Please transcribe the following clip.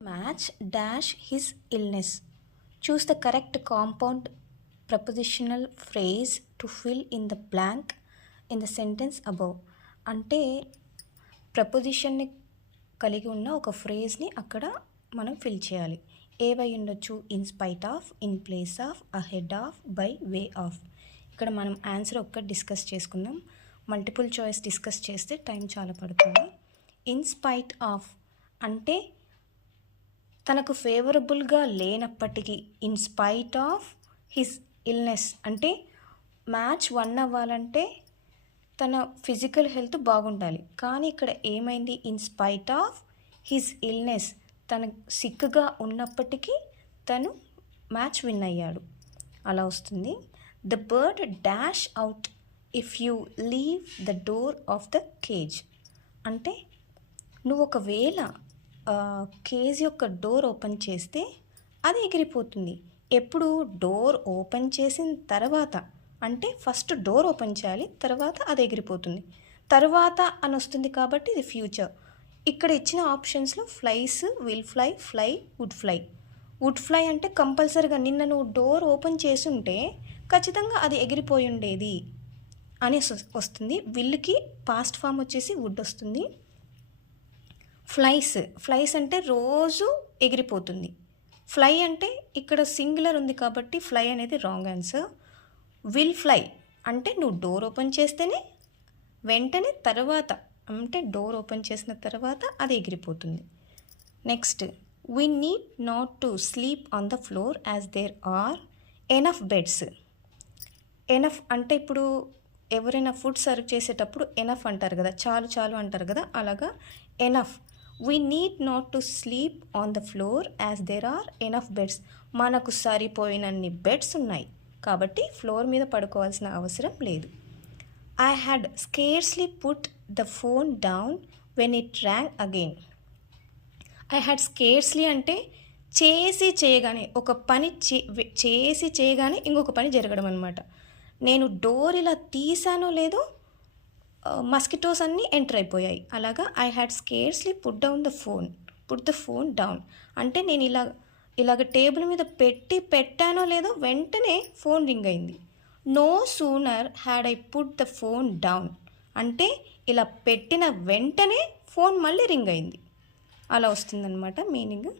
Match dash his illness. Choose the correct compound prepositional phrase to fill in the blank in the sentence above. అంటే ప్రపోజిషన్ని కలిగి ఉన్న ఒక ఫ్రేజ్ని అక్కడ మనం fill చేయాలి. ఏవై ఉండొచ్చు? In spite of, in place of, ahead of, by, way of. ఇక్కడ మనం ఆన్సర్ ఒక్కటి డిస్కస్ చేసుకుందాం. మల్టిపుల్ చాయిస్ డిస్కస్ చేస్తే టైం చాలా పడుతుంది. ఇన్ స్పైట్ ఆఫ్ అంటే తనకు ఫేవరబుల్గా లేనప్పటికీ, in spite of his illness అంటే మ్యాచ్ 1 అవ్వాలంటే తన ఫిజికల్ హెల్త్ బాగుండాలి. కానీ ఇక్కడ ఏమైంది? In spite of his illness, తన సిక్గా ఉన్నప్పటికీ తను మ్యాచ్ విన్ అయ్యాడు. అలా వస్తుంది. The bird dash out if you leave the door of the cage అంటే నువ్వు ఒకవేళ కేజ్ యొక్క డోర్ ఓపెన్ చేస్తే అది ఎగిరిపోతుంది. ఎప్పుడు? డోర్ ఓపెన్ చేసిన తర్వాత, అంటే ఫస్ట్ డోర్ ఓపెన్ చేయాలి, తర్వాత అది ఎగిరిపోతుంది. తర్వాత అని వస్తుంది కాబట్టి ఇది ఫ్యూచర్. ఇక్కడ ఇచ్చిన ఆప్షన్స్లో flies, will fly, fly, would fly. Would fly అంటే కంపల్సరీగా నిన్న నువ్వు డోర్ ఓపెన్ చేసి ఉంటే ఖచ్చితంగా అది ఎగిరిపోయి ఉండేది అని వస్తుంది. విల్కి పాస్ట్ ఫామ్ వచ్చేసి వుడ్ వస్తుంది. ఫ్లైస్ అంటే రోజు ఎగిరిపోతుంది. ఫ్లై అంటే ఇక్కడ సింగులర్ ఉంది కాబట్టి ఫ్లై అనేది రాంగ్ ఆన్సర్. విల్ ఫ్లై అంటే నువ్వు డోర్ ఓపెన్ చేస్తేనే వెంటనే తర్వాత, అంటే డోర్ ఓపెన్ చేసిన తర్వాత అది ఎగిరిపోతుంది. Next, we need not to sleep on the floor as there are enough beds. Enough అంటే ఇప్పుడు ఎవరైనా ఫుడ్ సర్వ్ చేసేటప్పుడు ఎనఫ్ అంటారు కదా, చాలు చాలు అంటారు కదా, అలాగా enough. We need not to sleep on the floor as there are enough beds. మనకు సరిపోయినన్ని బెడ్స్ ఉన్నాయి కాబట్టి ఫ్లోర్ మీద పడుకోవాల్సిన అవసరం లేదు. I had scarcely put the phone down when it rang again. I had scarcely అంటే చేయగానే ఒక పని చేయగానే ఇంకొక పని జరగడం అనమాట. నేను డోర్ ఇలా తీసానో లేదో మస్కిటోస్ అన్నీ ఎంటర్ అయిపోయాయి. అలాగా I had scarcely put the phone down అంటే నేను ఇలాగ టేబుల్ మీద పెట్టానో లేదో వెంటనే ఫోన్ రింగ్ అయింది. No sooner had I put the phone down అంటే ఇలా పెట్టిన వెంటనే ఫోన్ మళ్ళీ రింగ్ అయింది. అలా వస్తుందన్నమాట మీనింగ్.